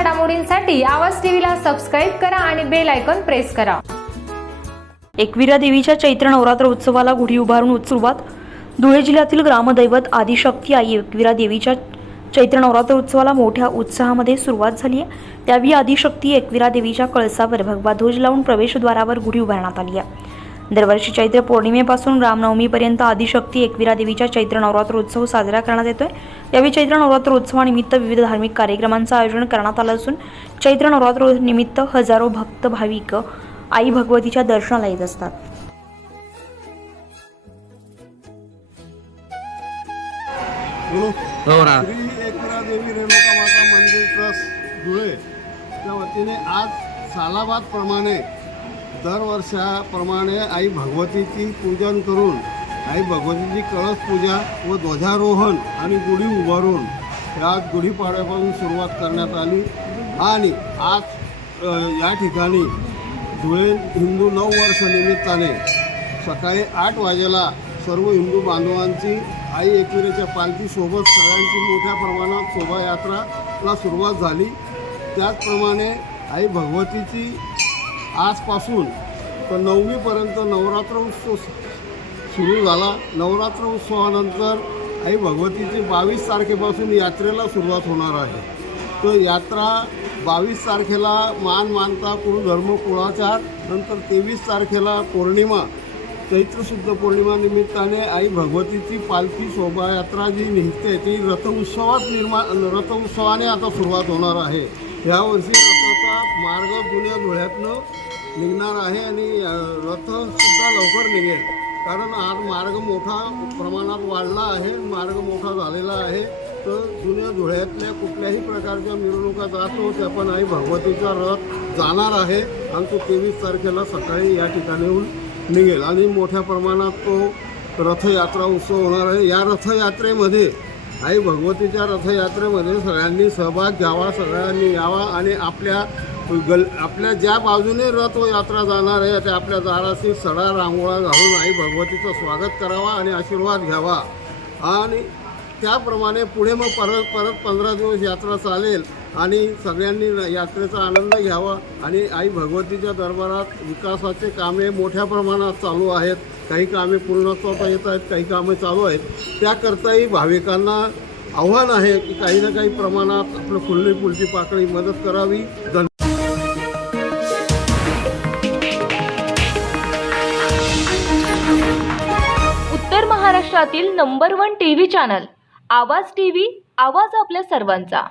घडामोडींसाठी आवाज टीव्हीला सबस्क्राईब करा आणि बेल आयकॉन प्रेस करा. एकविरा देवीच्या चैत्र नवरात्र उत्सवाला गुढी उभारून सुरुवात. धुळे जिल्ह्यातील ग्रामदैवत आदिशक्ती आई एकविरा देवीच्या चैत्र नवरात्र उत्सवाला मोठ्या उत्साहामध्ये सुरुवात झाली आहे. त्यावेळी आदिशक्ती एकविरा देवीच्या कळसावर भगवा ध्वज लावून प्रवेशद्वारावर गुढी उभारण्यात आली आहे. दरवर्षी चैत्र पौर्णिमेपासून रामनवमीपर्यंत आदिशक्ती एकविरा देवीच्या चैत्र नवरात्र उत्सव साजरा करण्यात येतोय. यावेळी चैत्र नवरात्र उत्सवानिमित्त विविध धार्मिक कार्यक्रमांचं आयोजन करण्यात आलं असून चैत्र नवरात्र निमित्त हजारो भक्त भाविक आई भगवतीच्या दर्शनाला येत असतात. बोलो. हो ना. श्री एकविरा देवी रेणुका माता मंदिर ट्रस्ट धुळे. त्या वतीने आज सालाबादप्रमाणे दरवर्षाप्रमाणे आई भगवतीची पूजन करून आई भगवतीची कळस पूजा व ध्वजारोहण आणि गुढी उभारून या गुढीपाड्यापासून सुरुवात करण्यात आली. आणि आज या ठिकाणी धुळे हिंदू नऊ वर्ष निमित्ताने सकाळी आठ वाजेला सर्व हिंदू बांधवांची आई एकविरेच्या पालखीसोबत सगळ्यांची मोठ्या प्रमाणात शोभायात्राला सुरुवात झाली. त्याचप्रमाणे आई भगवतीची आजपासून तर नवमीपर्यंत नवरात्र उत्सव सुरू झाला. नवरात्र उत्सवानंतर आई भगवतीची बावीस तारखेपासून यात्रेला सुरुवात होणार आहे. तर यात्रा बावीस तारखेला मान मानता कुळधर्म कुळाचार नंतर तेवीस तारखेला पौर्णिमा चैत्रशुद्ध पौर्णिमानिमित्ताने आई भगवतीची पालखी शोभायात्रा जी निघते ती रथउत्सवात निर्मा रथउत्सवाने आता सुरुवात होणार आहे. यावर्षी रथाचा मार्ग जुन्या धुळ्यातनं निघणार आहे आणि रथसुद्धा लवकर निघेल. कारण आज मार्ग मोठा प्रमाणात वाढला आहे मार्ग मोठा झालेला आहे. तर जुन्या धुळ्यातल्या कुठल्याही प्रकारच्या मिरवणुका जात नव्हत्या पण आई भगवतीचा रथ जाणार आहे. आणि तो तेवीस तारखेला सकाळी या ठिकाणीहून निघेल. आणि मोठ्या प्रमाणात तो रथयात्रा उत्सव होणार आहे. या रथयात्रेमध्ये आई भगवतीच्या रथयात्रेमध्ये सगळ्यांनी सहभाग घ्यावा सगळ्यांनी यावा आणि आपल्या गल आपल्या ज्या बाजूने रथ व यात्रा जाणार आहे त्या आपल्या दाराशी सडा रांगोळा घालून आई भगवतीचं स्वागत करावा आणि आशीर्वाद घ्यावा. आणि त्याप्रमाणे पुढे मग परत परत पंधरा दिवस यात्रा चालेल आणि सगळ्यांनी यात्रेचा आनंद घ्यावा. आणि आई भगवतीच्या दरबारात विकासाचे कामे मोठ्या प्रमाणात चालू आहेत. काही कामे पूर्णत्वास येत आहेत काही कामे चालू आहेत. त्याकरताही भाविकांना आव्हान आहे की काही ना काही प्रमाणात आपलं फुलली पुलची पाकळी मदत करावी. धन्यवाद उत्तर महाराष्ट्रातील नंबर वन टीव्ही चॅनल आवाज टीव्ही आवाज आपल्या सर्वांचा.